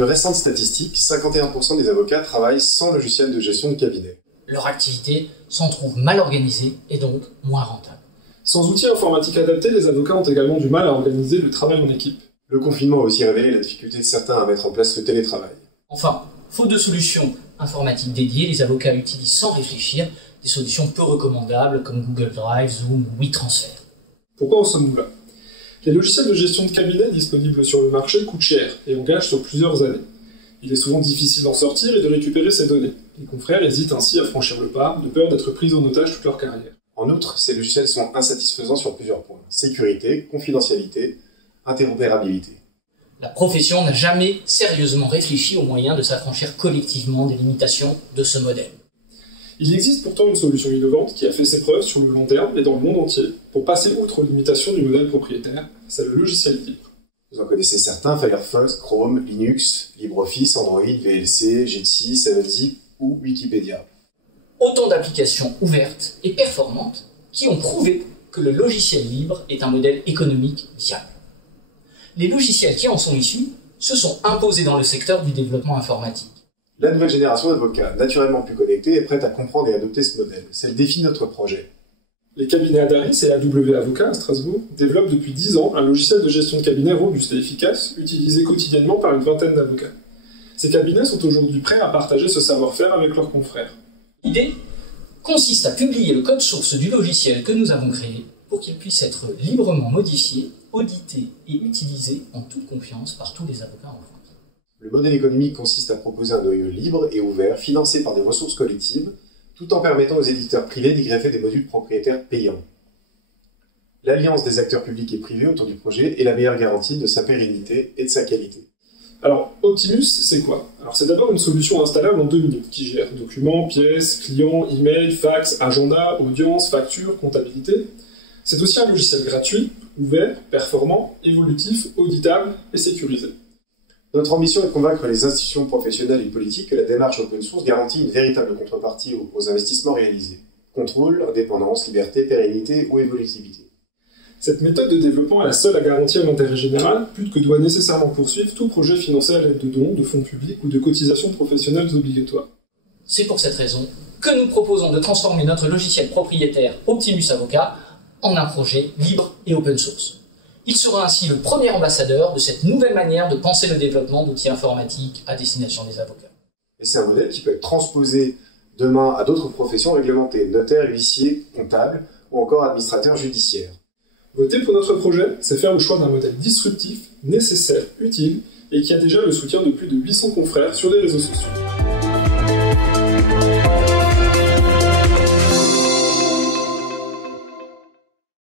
de récentes statistiques, 51% des avocats travaillent sans logiciel de gestion de cabinet. Leur activité s'en trouve mal organisée et donc moins rentable. Sans outils informatiques adaptés, les avocats ont également du mal à organiser le travail en équipe. Le confinement a aussi révélé la difficulté de certains à mettre en place le télétravail. Enfin, faute de solutions informatiques dédiées, les avocats utilisent sans réfléchir des solutions peu recommandables comme Google Drive, Zoom ou WeTransfer. Pourquoi en sommes-nous là? Les logiciels de gestion de cabinet disponibles sur le marché coûtent cher et engagent sur plusieurs années. Il est souvent difficile d'en sortir et de récupérer ces données. Les confrères hésitent ainsi à franchir le pas, de peur d'être pris en otage toute leur carrière. En outre, ces logiciels sont insatisfaisants sur plusieurs points. Sécurité, confidentialité, interopérabilité. La profession n'a jamais sérieusement réfléchi aux moyens de s'affranchir collectivement des limitations de ce modèle. Il existe pourtant une solution innovante qui a fait ses preuves sur le long terme et dans le monde entier pour passer outre aux limitations du modèle propriétaire, c'est le logiciel libre. Vous en connaissez certains, Firefox, Chrome, Linux, LibreOffice, Android, VLC, Jitsi, 7zip ou Wikipédia. Autant d'applications ouvertes et performantes qui ont prouvé que le logiciel libre est un modèle économique viable. Les logiciels qui en sont issus se sont imposés dans le secteur du développement informatique. La nouvelle génération d'avocats, naturellement plus connectés, est prête à comprendre et adopter ce modèle. C'est le défi de notre projet. Les cabinets Adaris et AW Avocat à Strasbourg développent depuis 10 ans un logiciel de gestion de cabinet robuste et efficace, utilisé quotidiennement par une vingtaine d'avocats. Ces cabinets sont aujourd'hui prêts à partager ce savoir-faire avec leurs confrères. L'idée consiste à publier le code source du logiciel que nous avons créé pour qu'il puisse être librement modifié, audité et utilisé en toute confiance par tous les avocats en France. Le modèle économique consiste à proposer un noyau libre et ouvert, financé par des ressources collectives, tout en permettant aux éditeurs privés d'y greffer des modules propriétaires payants. L'alliance des acteurs publics et privés autour du projet est la meilleure garantie de sa pérennité et de sa qualité. Alors, Optimus, c'est quoi? Alors, c'est d'abord une solution installable en 2 minutes, qui gère documents, pièces, clients, email, fax, agenda, audience, facture, comptabilité. C'est aussi un logiciel gratuit, ouvert, performant, évolutif, auditable et sécurisé. Notre ambition est de convaincre les institutions professionnelles et politiques que la démarche open source garantit une véritable contrepartie aux investissements réalisés. Contrôle, indépendance, liberté, pérennité ou évolutivité. Cette méthode de développement est la seule à garantir l'intérêt général, but que doit nécessairement poursuivre tout projet financé à l'aide de dons, de fonds publics ou de cotisations professionnelles obligatoires. C'est pour cette raison que nous proposons de transformer notre logiciel propriétaire Optimus Avocat en un projet libre et open source. Il sera ainsi le premier ambassadeur de cette nouvelle manière de penser le développement d'outils informatiques à destination des avocats. Et c'est un modèle qui peut être transposé demain à d'autres professions réglementées, notaires, huissiers, comptables ou encore administrateurs judiciaires. Voter pour notre projet, c'est faire le choix d'un modèle disruptif, nécessaire, utile et qui a déjà le soutien de plus de 800 confrères sur les réseaux sociaux.